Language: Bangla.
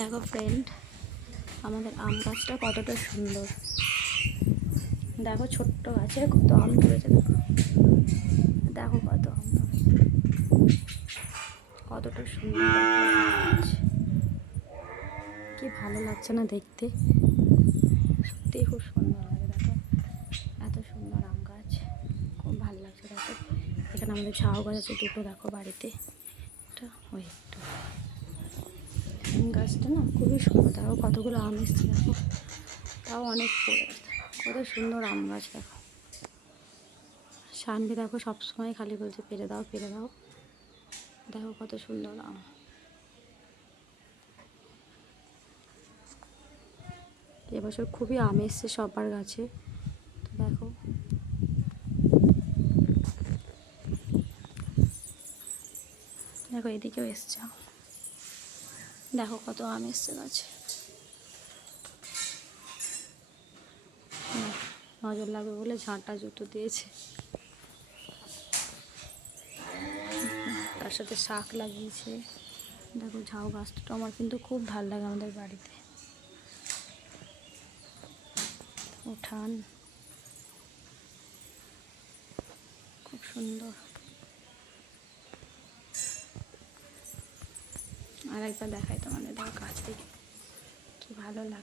দেখো ফ্রেন্ড, আমাদের আম গাছটা কতটা সুন্দর। দেখো ছোট্ট গাছে কত আম ধরেছে। দেখো দেখো কত আম ধরেছে, কতটা সুন্দর গাছ। কি ভালো লাগছে না দেখতে, সত্যিই খুব সুন্দর লাগে। দেখো এত সুন্দর আম গাছ, খুব ভালো লাগছে। দেখো এখানে আমাদের ঝাউ গাছ আছে দুটো, দেখো বাড়িতে। এটা ওই একটা আম গাছটা না খুবই সুন্দর। দেখো কতগুলো আম এসছে, দেখো তাও অনেক পড়ে আছে। কত সুন্দর আম গাছ। দেখো শানবি দেখো সবসময় খালি বলছে পেরে দাও পেরে দাও। দেখো কত সুন্দর আম। এবছর খুবই আম এসছে সবার গাছে। তো দেখো দেখো এদিকেও এসছে আম। দেখো কত আম এসছে গাছে। নজর লাগবে বলে ঝাঁটা জুতো দিয়েছে, তার সাথে শাক লাগিয়েছে। দেখো ঝাউ গাছটা আমার কিন্তু খুব ভালো লাগে আমাদের বাড়িতে। উঠান খুব সুন্দর। আর একবার দেখাই তোমাদের, দেখো কাছ থেকে কি ভালো লাগে।